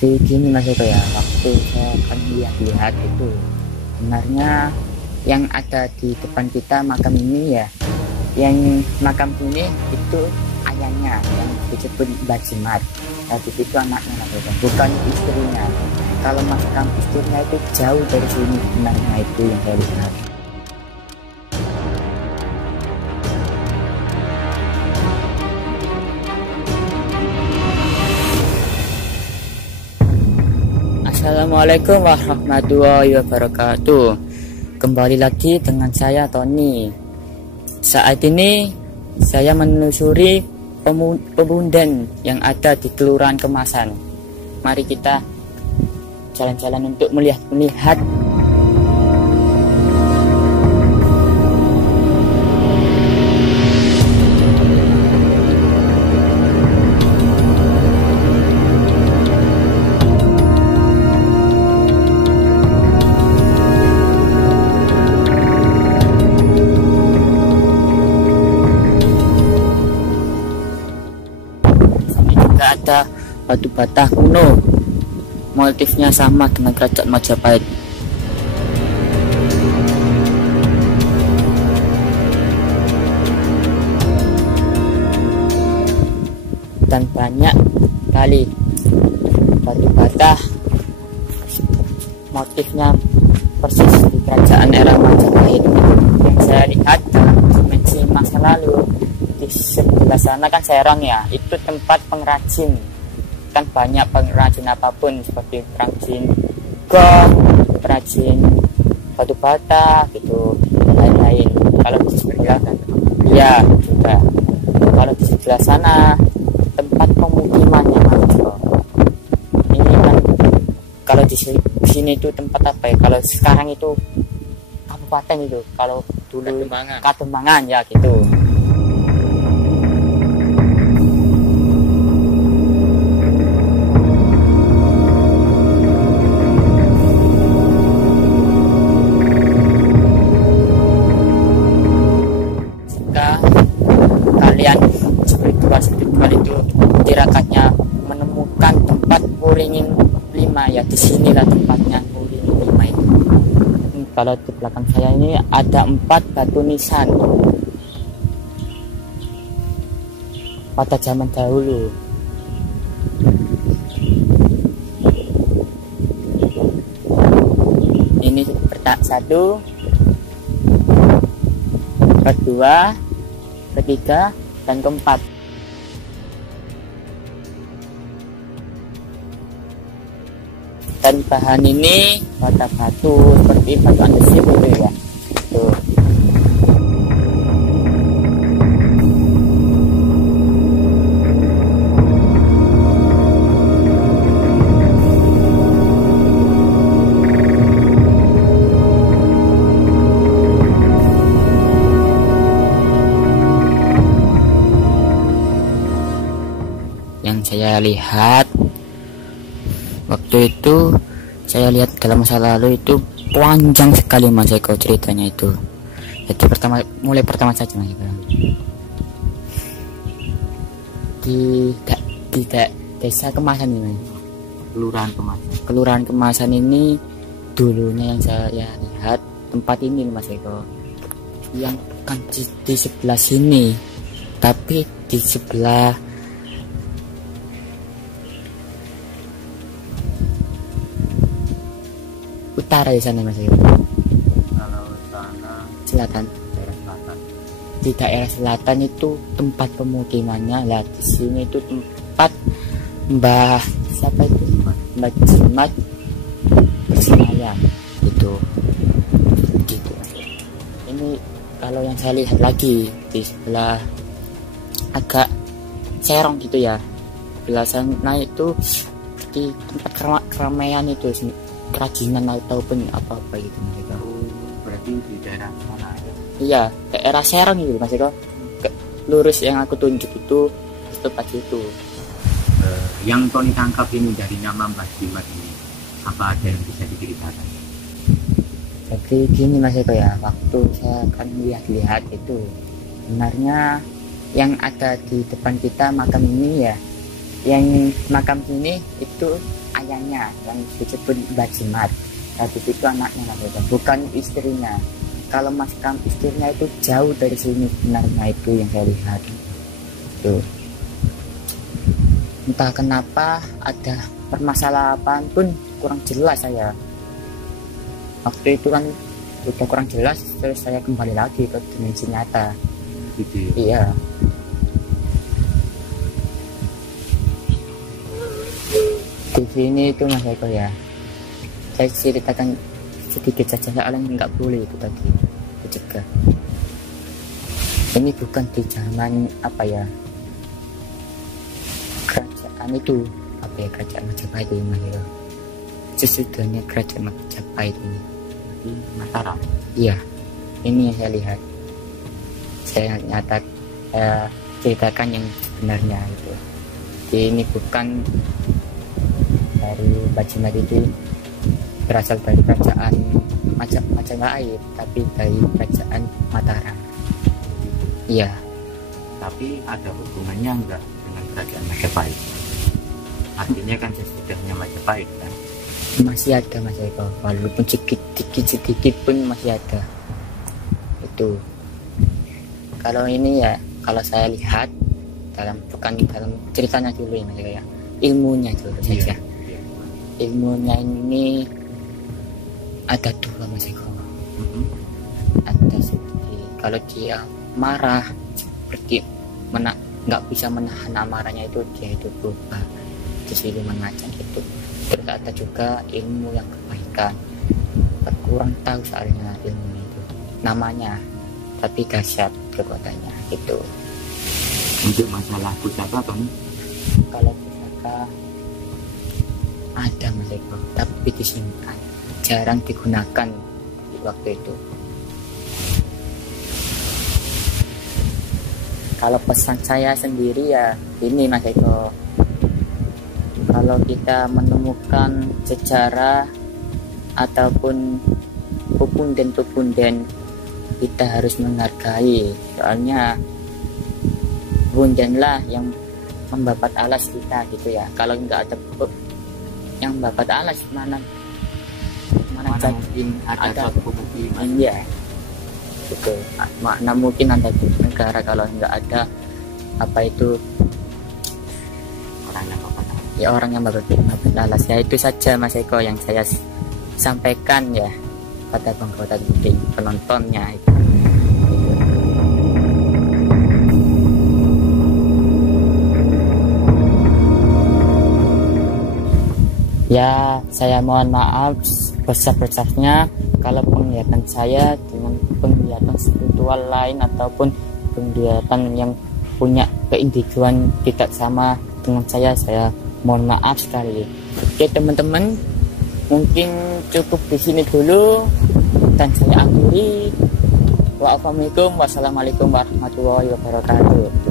Jadi gini Mas Eko ya, waktu saya akan lihat-lihat itu sebenarnya yang ada di depan kita makam ini ya, yang makam ini itu ayahnya yang disebut Mbak Jimat. Habis itu anaknya Mas Eko, bukan istrinya. Kalau makam istrinya itu jauh dari sini sebenarnya, itu yang saya lihat. Assalamualaikum warahmatullahi wabarakatuh. Kembali lagi dengan saya Tony. Saat ini saya menelusuri pemundan yang ada di Kelurahan Kemasan. Mari kita jalan-jalan untuk melihat. Ada batu bata kuno, motifnya sama dengan kerajaan Majapahit. Dan banyak kali batu bata motifnya persis di kerajaan era Majapahit. Yang saya lihat dalam dimensi masa lalu, di sebelah sana kan Serang ya, itu tempat pengrajin, kan banyak pengrajin apapun seperti pengrajin gong, pengrajin batu bata gitu, lain-lain. Kalau di sebelah kan iya juga. Kalau di sebelah sana tempat pemukimannya Mas. Ini kan kalau di sini itu tempat apa ya, kalau sekarang itu kabupaten itu, kalau dulu Katembangan ya gitu. Spiritual itu tirakatnya menemukan tempat Wuringin 5 ya, di sinilah tempatnya Wuringin 5 itu. Kalau di belakang saya ini ada 4 batu nisan pada zaman dahulu. Ini satu, kedua, ketiga, dan keempat. Dan bahan ini batu seperti batu andesit gitu ya. Tuh. Yang saya lihat waktu itu, saya lihat dalam masa lalu itu panjang sekali Mas Eko ceritanya itu. Jadi mulai pertama saja Mas Eko. Di desa Kemasan ini, Kelurahan Kemasan ini dulunya yang saya lihat tempat ini Mas Eko. Yang kan di sebelah sini, tapi di sebelah utara di sana Mas Eko. Kalau sana Selatan. daerah selatan. Di daerah selatan itu tempat pemukimannya. Lah di sini itu tempat Mbah siapa itu? Mbah Jimat bersemayam gitu. Gitu Mas Eko. Ini kalau yang saya lihat lagi di sebelah agak Serong gitu ya. Sebelah sana itu di tempat keramaian itu, kerajinan ataupun apa-apa gitu Mas Eko. Berarti di daerah mana ya? Iya, daerah Serang gitu Mas Eko. Lurus yang aku tunjuk itu tempat itu. Yang Tony tangkap ini dari nama Mbah Jimat ini, apa ada yang bisa diceritakan? Jadi gini Mas Eko ya, waktu saya akan lihat-lihat itu sebenarnya yang ada di depan kita makam ini ya, yang makam ini itu ayah ayahnya yang disebut Mbah Jimat. Habis itu anaknya Mas Eko, bukan istrinya. Kalau Mas Kam istrinya itu jauh dari sini benarnya, itu yang saya lihat. Tuh. Entah kenapa ada permasalahan pun kurang jelas saya. Waktu itu kan udah kurang jelas, terus saya kembali lagi ke dimensi nyata. Gitu ya? Iya. Di sini itu Mas Eko ya, saya ceritakan sedikit saja soalnya nggak boleh itu tadi dicegah. Ini bukan di zaman apa ya, kerajaan itu apa ya, kerajaan Majapahit ini Mas Eko. Sesudahnya kerajaan Majapahit ini Di Mataram. iya, ini yang saya lihat. Saya ceritakan yang sebenarnya itu. Jadi ini bukan dari Mbah Jimat itu berasal dari kerajaan Majapahit, tapi dari kerajaan Mataram. Iya. Tapi ada hubungannya enggak dengan kerajaan Majapahit? Artinya kan sesudahnya Majapahit kan? Masih ada Mas Eko, walaupun sedikit pun masih ada. Itu kalau ini ya, kalau saya lihat bukan dalam ceritanya dulu ya Mas Eko ya, ilmunya dulu saja. Ilmunya ini ada dua Mas Eko. Ada seperti kalau dia marah, seperti nggak bisa menahan amarahnya, itu dia itu berubah ke siluman macan itu. Terus ada juga ilmu yang kebaikan, kurang tahu soalnya ilmu itu namanya, tapi dahsyat kekuatannya itu. Untuk masalah pusaka Tony, Kalau pusaka ada Mas Eko, tapi disimpan, jarang digunakan di waktu itu. Kalau pesan saya sendiri ya ini Mas Eko, kalau kita menemukan sejarah ataupun pepunden-pepunden, kita harus menghargai, soalnya bundenlah yang membabat alas kita gitu ya. Kalau nggak ada yang membabat alas, mana mungkin ada satu bukti Mas? iya gitu. Mana mungkin ada di negara kalau nggak ada apa itu Orang yang bapak tahu. ya, orang yang babat alas. Ya itu saja Mas Eko yang saya sampaikan ya pada penonton penontonnya itu. Ya, saya mohon maaf besar-besarnya kalau penglihatan saya dengan penglihatan spiritual lain ataupun penglihatan yang punya keindividuan tidak sama dengan saya mohon maaf sekali. Oke teman-teman, mungkin cukup di sini dulu dan saya akhiri. Wassalamualaikum warahmatullahi wabarakatuh.